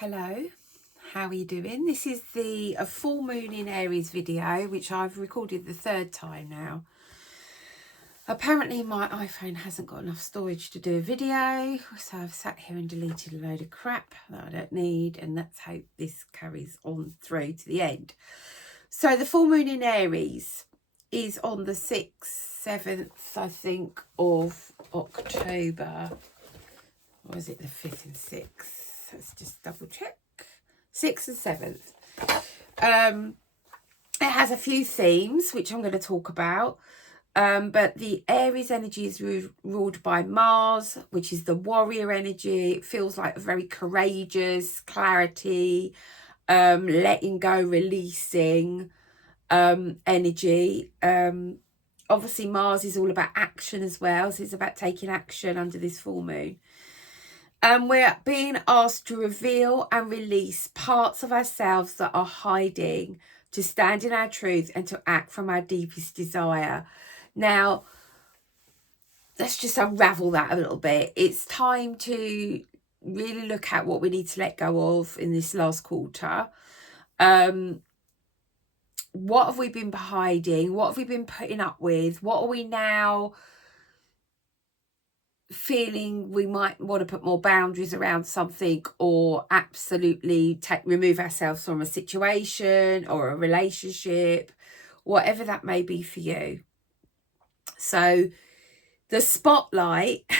Hello, how are you doing? This is the full moon in Aries video, which I've recorded the third time now. Apparently my iPhone hasn't got enough storage to do a video, so I've sat here and deleted a load of crap that I don't need, and let's hope this carries on through to the end. So the full moon in Aries is on the 6th, 7th, I think, of October. Or is it the 5th and 6th? Let's just double check. 6th and 7th. It has a few themes, which I'm going to talk about. But the Aries energy is ruled by Mars, which is the warrior energy. It feels like a very courageous, clarity, letting go, releasing energy. Obviously, Mars is all about action as well. So it's about taking action under this full moon. And we're being asked to reveal and release parts of ourselves that are hiding, to stand in our truth and to act from our deepest desire. Now, let's just unravel that a little bit. It's time to really look at what we need to let go of in this last quarter. What have we been hiding? What have we been putting up with? What are we now feeling we might want to put more boundaries around something, or absolutely remove ourselves from a situation or a relationship, whatever that may be for you. So the spotlight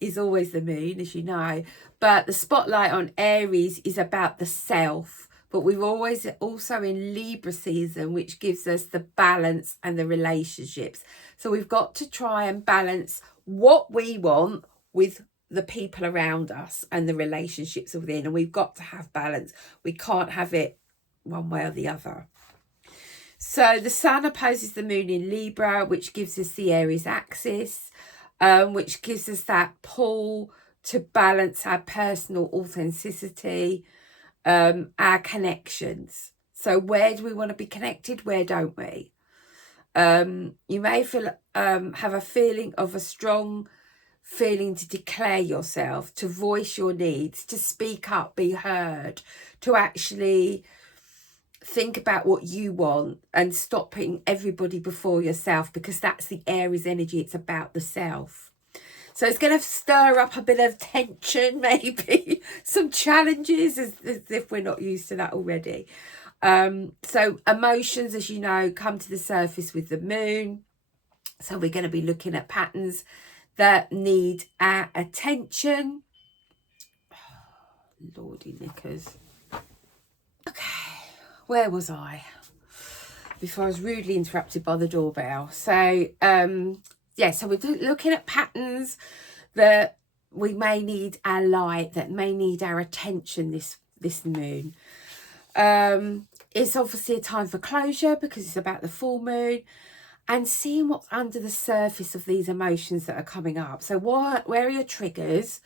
is always the moon, as you know, but the spotlight on Aries is about the self. But we're always also in Libra season, which gives us the balance and the relationships. So we've got to try and balance what we want with the people around us and the relationships within. And we've got to have balance. We can't have it one way or the other. So the sun opposes the moon in Libra, which gives us the Aries axis, which gives us that pull to balance our personal authenticity, our connections. So where do we want to be connected? Where don't we? You may feel have a feeling of a strong feeling to declare yourself, to voice your needs, to speak up, be heard, to actually think about what you want and stop putting everybody before yourself, because that's the Aries energy. It's about the self. So it's going to stir up a bit of tension, maybe some challenges, as if we're not used to that already. So emotions, as you know, come to the surface with the moon. So we're going to be looking at patterns that need our attention. Oh, Lordy knickers. Okay, where was I? Before I was rudely interrupted by the doorbell. So, yeah, so we're looking at patterns that we may need our light, that may need our attention this moon. It's obviously a time for closure because it's about the full moon, and seeing what's under the surface of these emotions that are coming up. So where are your triggers?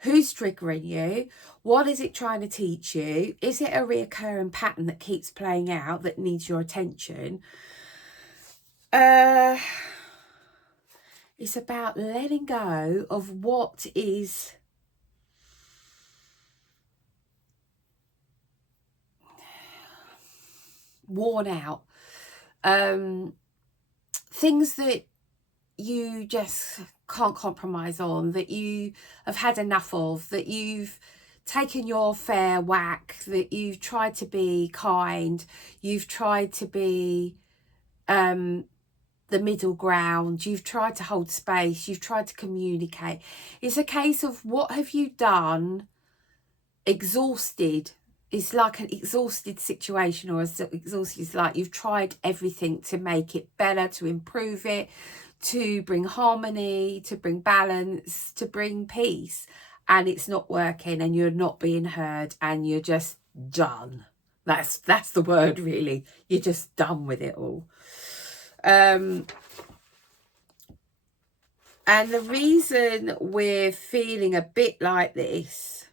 Who's triggering you? What is it trying to teach you? Is it a reoccurring pattern that keeps playing out that needs your attention? It's about letting go of what is worn out. Things that you just can't compromise on, that you have had enough of, that you've taken your fair whack, that you've tried to be kind, you've tried to be the middle ground, you've tried to hold space, you've tried to communicate. It's a case of what have you done exhausted. It's like an exhausted situation, or exhausted is like you've tried everything to make it better, to improve it, to bring harmony, to bring balance, to bring peace, and it's not working, and you're not being heard, and you're just done. That's the word, really. You're just done with it all. And the reason we're feeling a bit like this,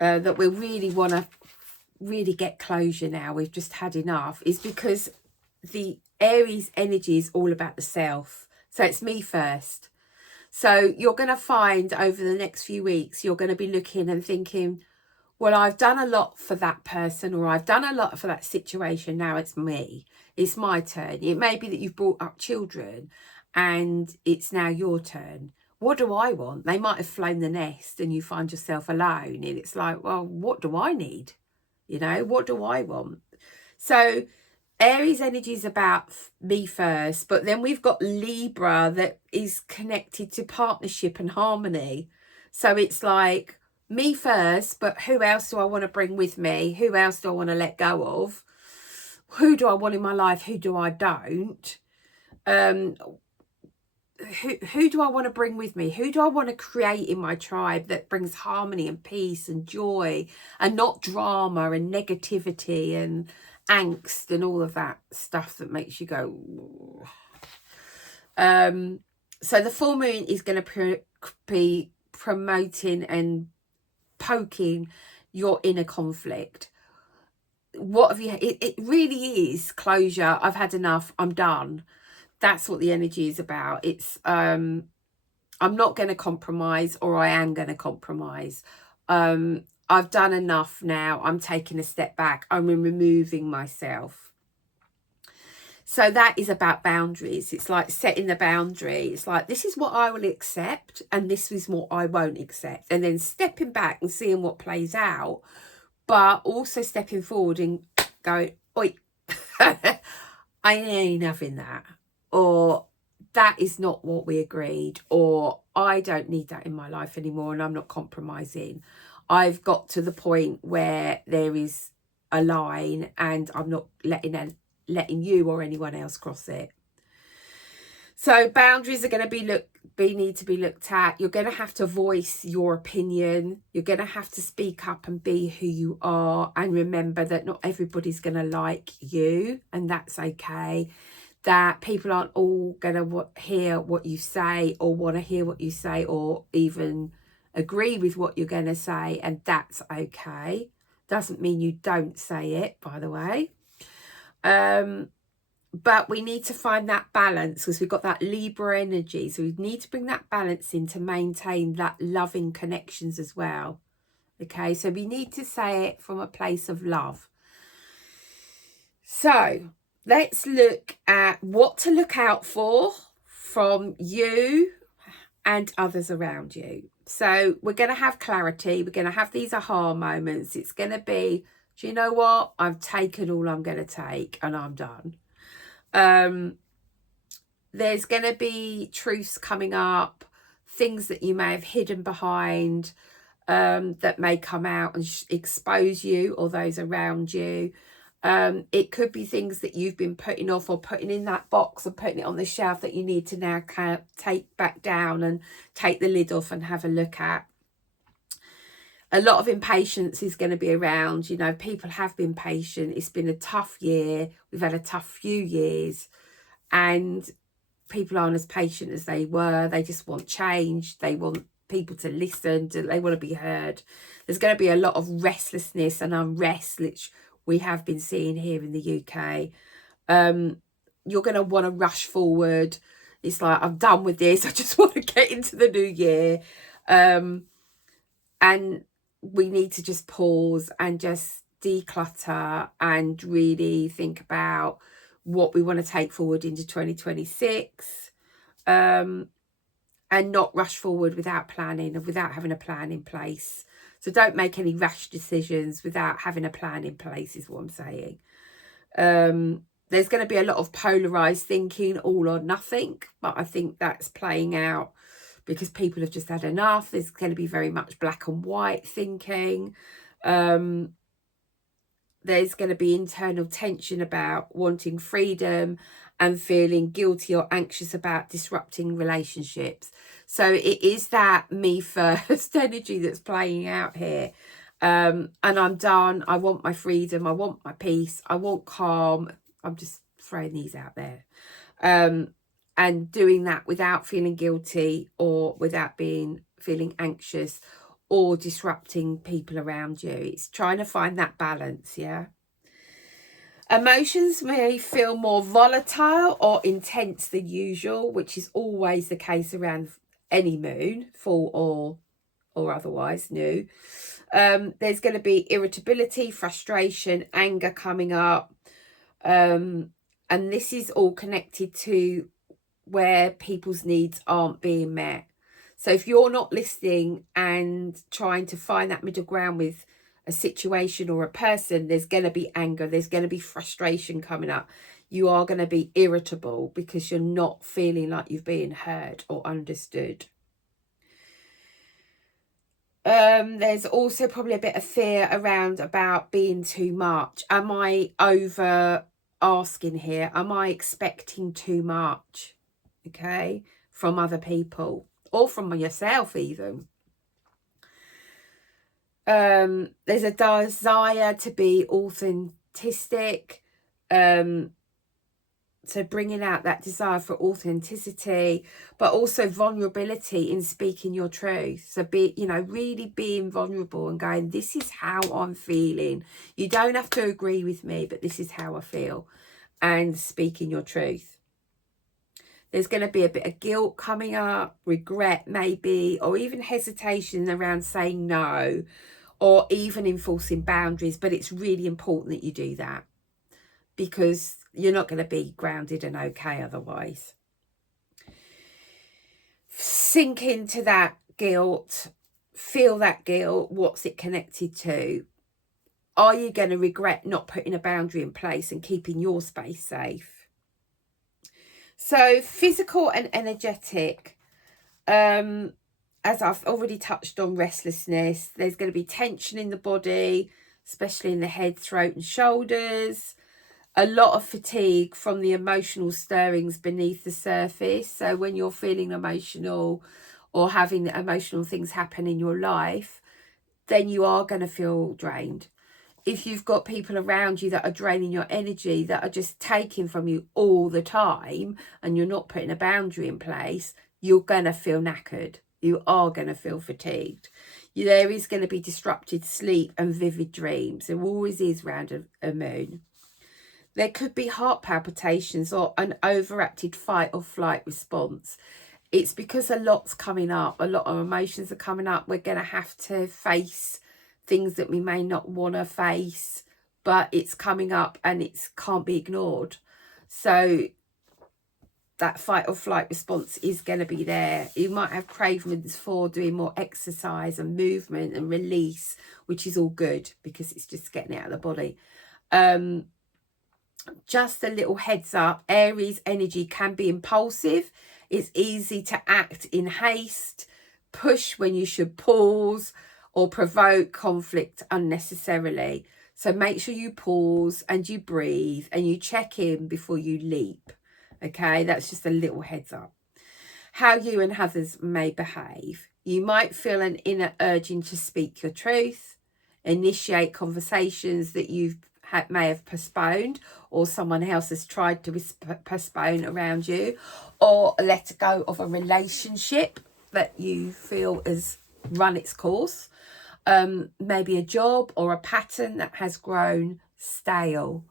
that we really want to really get closure now, we've just had enough, is because the Aries energy is all about the self. So it's me first. So you're going to find over the next few weeks, you're going to be looking and thinking, well, I've done a lot for that person, or I've done a lot for that situation. Now it's me. It's my turn. It may be that you've brought up children and it's now your turn. What do I want? They might have flown the nest and you find yourself alone. And it's like, well, what do I need? You know, what do I want? So Aries energy is about me first, but then we've got Libra that is connected to partnership and harmony. So it's like me first, but who else do I want to bring with me? Who else do I want to let go of? Who do I want in my life? Who do I don't? Who do I want to bring with me? Who do I want to create in my tribe that brings harmony and peace and joy and not drama and negativity and angst and all of that stuff that makes you go. So the full moon is going to be promoting and poking your inner conflict. What have you? It really is closure. I've had enough. I'm done. That's what the energy is about. It's I'm not going to compromise, or I am going to compromise. I've done enough now. I'm taking a step back. I'm removing myself. So that is about boundaries. It's like setting the boundary. It's like, this is what I will accept and this is what I won't accept. And then stepping back and seeing what plays out, but also stepping forward and going, oi, I ain't having that. Or that is not what we agreed. Or I don't need that in my life anymore and I'm not compromising. I've got to the point where there is a line and I'm not letting you or anyone else cross it. So boundaries are going to need to be looked at. You're going to have to voice your opinion. You're going to have to speak up and be who you are, and remember that not everybody's going to like you, and that's okay. That people aren't all going to hear what you say or want to hear what you say or even agree with what you're going to say, and that's okay. Doesn't mean you don't say it, by the way. But we need to find that balance because we've got that Libra energy. So we need to bring that balance in to maintain that loving connections as well. Okay, so we need to say it from a place of love. So let's look at what to look out for from you and others around you. So we're going to have clarity. We're going to have these aha moments. It's going to be, do you know what? I've taken all I'm going to take and I'm done. There's going to be truths coming up, things that you may have hidden behind that may come out and expose you or those around you. It could be things that you've been putting off or putting in that box and putting it on the shelf that you need to now take back down and take the lid off and have a look at. A lot of impatience is going to be around. You know, people have been patient. It's been a tough year. We've had a tough few years. And people aren't as patient as they were. They just want change. They want people to listen. They want to be heard. There's going to be a lot of restlessness and unrest, which we have been seeing here in the UK. You're going to want to rush forward. It's like, I'm done with this. I just want to get into the new year. And we need to just pause and just declutter and really think about what we want to take forward into 2026, and not rush forward without planning and without having a plan in place. So don't make any rash decisions without having a plan in place is what I'm saying. There's going to be a lot of polarized thinking, all or nothing, but I think that's playing out because people have just had enough. There's going to be very much black and white thinking. There's going to be internal tension about wanting freedom and feeling guilty or anxious about disrupting relationships. So it is that me first energy that's playing out here. And I'm done. I want my freedom. I want my peace. I want calm. I'm just throwing these out there. And doing that without feeling guilty or without feeling anxious or disrupting people around you. It's trying to find that balance, yeah? Emotions may feel more volatile or intense than usual, which is always the case around any moon, full or otherwise new. There's going to be irritability, frustration, anger coming up. And this is all connected to where people's needs aren't being met. So if you're not listening and trying to find that middle ground with a situation or a person, there's going to be anger, there's going to be frustration coming up. You are going to be irritable because you're not feeling like you've been heard or understood. There's also probably a bit of fear around about being too much. Am I over asking here? Am I expecting too much? Okay, from other people or from yourself even. There's a desire to be authentic. So bringing out that desire for authenticity, but also vulnerability in speaking your truth. So really being vulnerable and going, this is how I'm feeling. You don't have to agree with me, but this is how I feel. And speaking your truth. There's going to be a bit of guilt coming up, regret maybe, or even hesitation around saying no, or even enforcing boundaries. But it's really important that you do that, because you're not going to be grounded and okay otherwise. Sink into that guilt, feel that guilt. What's it connected to? Are you going to regret not putting a boundary in place and keeping your space safe? So physical and energetic, as I've already touched on, restlessness. There's going to be tension in the body, especially in the head, throat and shoulders. A lot of fatigue from the emotional stirrings beneath the surface. So when you're feeling emotional or having emotional things happen in your life, then you are going to feel drained. If you've got people around you that are draining your energy, that are just taking from you all the time, and you're not putting a boundary in place, you're going to feel knackered. You are going to feel fatigued. There is going to be disrupted sleep and vivid dreams. There always is around a moon. There could be heart palpitations or an overactive fight or flight response. It's because a lot's coming up. A lot of emotions are coming up. We're going to have to face things that we may not want to face, but it's coming up and it can't be ignored. So that fight or flight response is going to be there. You might have cravings for doing more exercise and movement and release, which is all good because it's just getting it out of the body. Just a little heads up, Aries energy can be impulsive. It's easy to act in haste, push when you should pause, or provoke conflict unnecessarily. So make sure you pause and you breathe and you check in before you leap. Okay, that's just a little heads up. How you and others may behave. You might feel an inner urging to speak your truth, initiate conversations that you may have postponed, or someone else has tried to postpone around you, or let go of a relationship that you feel has run its course. Maybe a job or a pattern that has grown stale.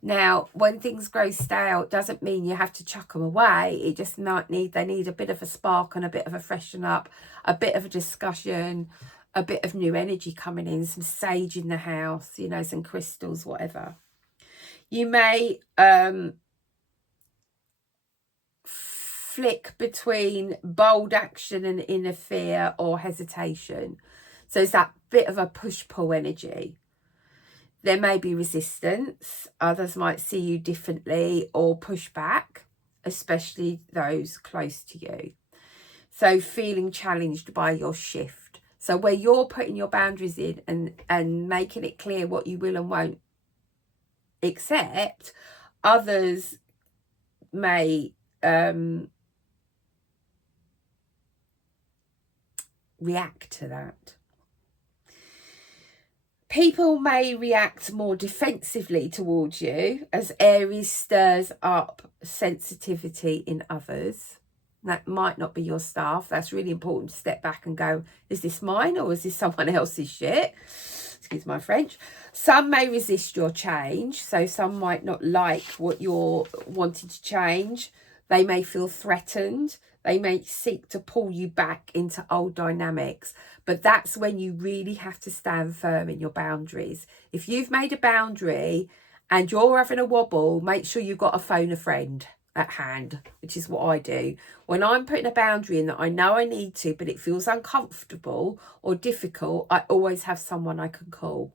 Now, when things grow stale, it doesn't mean you have to chuck them away. It just they need a bit of a spark and a bit of a freshen up, a bit of a discussion, a bit of new energy coming in, some sage in the house, some crystals, whatever. You may flick between bold action and inner fear or hesitation. So it's that bit of a push-pull energy. There may be resistance. Others might see you differently or push back, especially those close to you. So feeling challenged by your shift. So where you're putting your boundaries in and making it clear what you will and won't accept, others may react to that. People may react more defensively towards you as Aries stirs up sensitivity in others. That might not be your staff. That's really important to step back and go, is this mine or is this someone else's shit? Excuse my French. Some may resist your change. So some might not like what you're wanting to change. They may feel threatened. They may seek to pull you back into old dynamics. But that's when you really have to stand firm in your boundaries. If you've made a boundary and you're having a wobble, make sure you've got a phone a friend at hand, which is what I do. When I'm putting a boundary in that I know I need to, but it feels uncomfortable or difficult, I always have someone I can call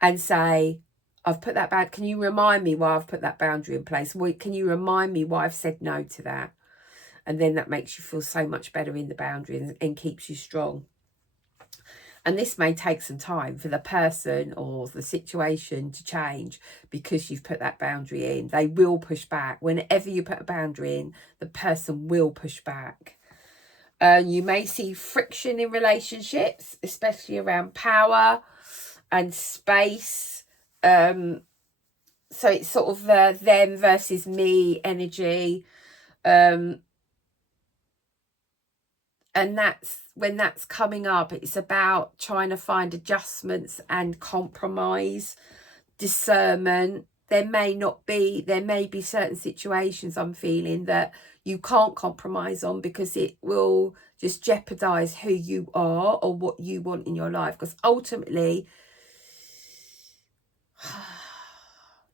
and say, I've put that can you remind me why I've put that boundary in place? Can you remind me why I've said no to that? And then that makes you feel so much better in the boundary and keeps you strong. And this may take some time for the person or the situation to change because you've put that boundary in. They will push back. Whenever you put a boundary in, the person will push back. You may see friction in relationships, especially around power and space. So it's sort of them versus me energy. And that's when that's coming up, it's about trying to find adjustments and compromise, discernment. There may be certain situations I'm feeling that you can't compromise on because it will just jeopardize who you are or what you want in your life. Because ultimately,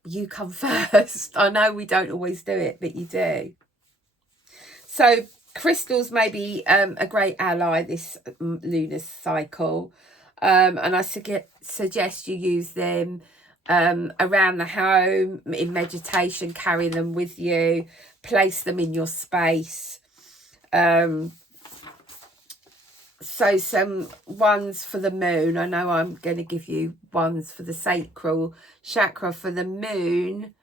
you come first. I know we don't always do it, but you do. So crystals may be a great ally this lunar cycle, and I suggest you use them around the home, in meditation, carry them with you, place them in your space. So some ones for the moon. I know I'm going to give you ones for the sacral chakra. For the moon,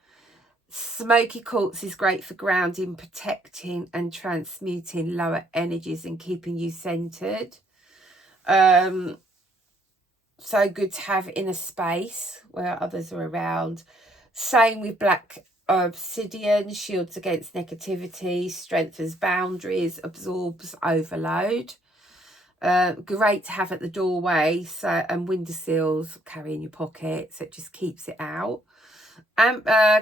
smoky quartz is great for grounding, protecting and transmuting lower energies and keeping you centered. So good to have in a space where others are around. Same with black obsidian, shields against negativity, strengthens boundaries, absorbs overload. Great to have at the doorway, and windowsills, carry in your pocket, so it just keeps it out.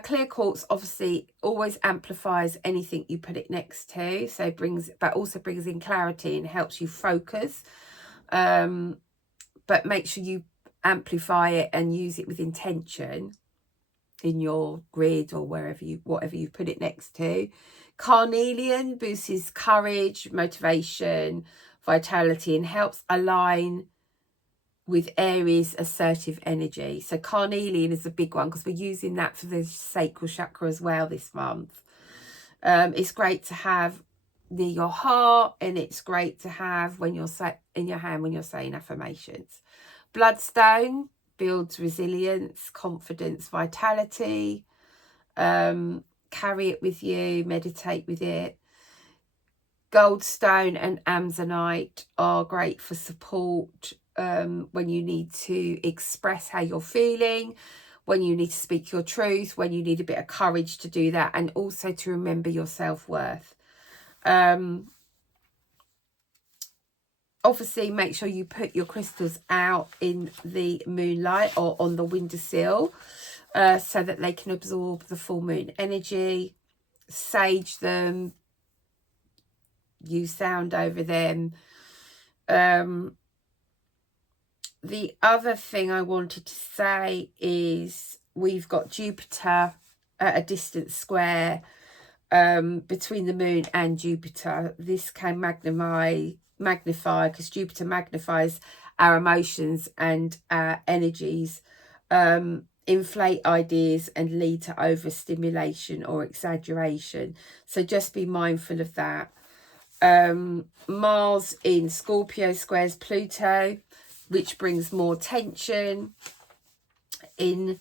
Clear quartz obviously always amplifies anything you put it next to, but also brings in clarity and helps you focus. But make sure you amplify it and use it with intention in your grid or whatever you put it next to. Carnelian boosts courage, motivation, vitality, and helps align with Aries assertive energy. So carnelian is a big one because we're using that for the sacral chakra as well this month. It's great to have near your heart, and it's great to have when you're in your hand when you're saying affirmations. Bloodstone builds resilience, confidence, vitality. Carry it with you, meditate with it. Goldstone and amazonite are great for support when you need to express how you're feeling, when you need to speak your truth, when you need a bit of courage to do that, and also to remember your self-worth. Obviously, make sure you put your crystals out in the moonlight or on the windowsill so that they can absorb the full moon energy. Sage them, use sound over them. The other thing I wanted to say is we've got Jupiter at a distant square between the moon and Jupiter. This can magnify because Jupiter magnifies our emotions and our energies, inflate ideas and lead to overstimulation or exaggeration. So just be mindful of that. Mars in Scorpio squares Pluto, which brings more tension in.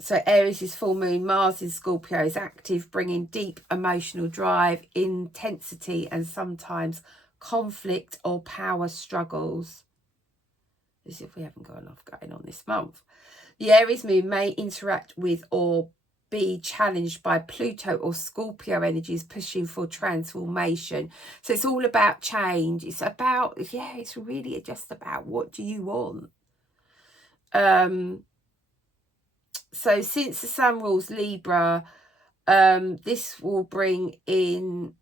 So Aries is full moon, Mars in Scorpio is active, bringing deep emotional drive, intensity, and sometimes conflict or power struggles. As if we haven't got enough going on this month. The Aries moon may interact with or be challenged by Pluto or Scorpio energies pushing for transformation. So it's all about change. It's about, it's really just about what do you want. So since the sun rules Libra, This will bring in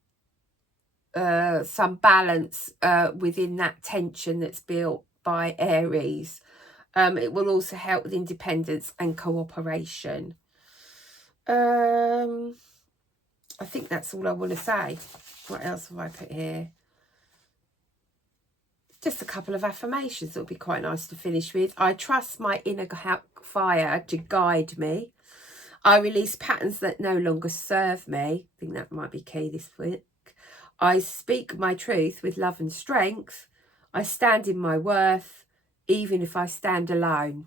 some balance within that tension that's built by Aries. It will also help with independence and cooperation. I think that's all I want to say. What else have I put here? Just a couple of affirmations that would be quite nice to finish with. I trust my inner fire to guide me. I release patterns that no longer serve me. I think that might be key this week. I speak my truth with love and strength. I stand in my worth, even if I stand alone.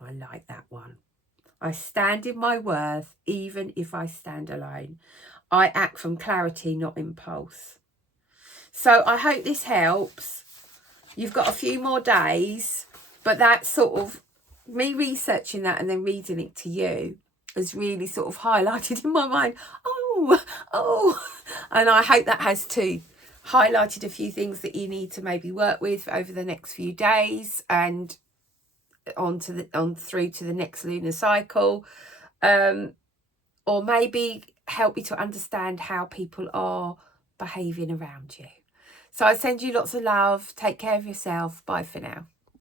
I like that one. I stand in my worth, even if I stand alone. I act from clarity, not impulse. So I hope this helps. You've got a few more days, but that sort of, me researching that and then reading it to you has really sort of highlighted in my mind, oh, and I hope that has too highlighted a few things that you need to maybe work with over the next few days and on through to the next lunar cycle, or maybe help you to understand how people are behaving around you. So I send you lots of love. Take care of yourself. Bye for now.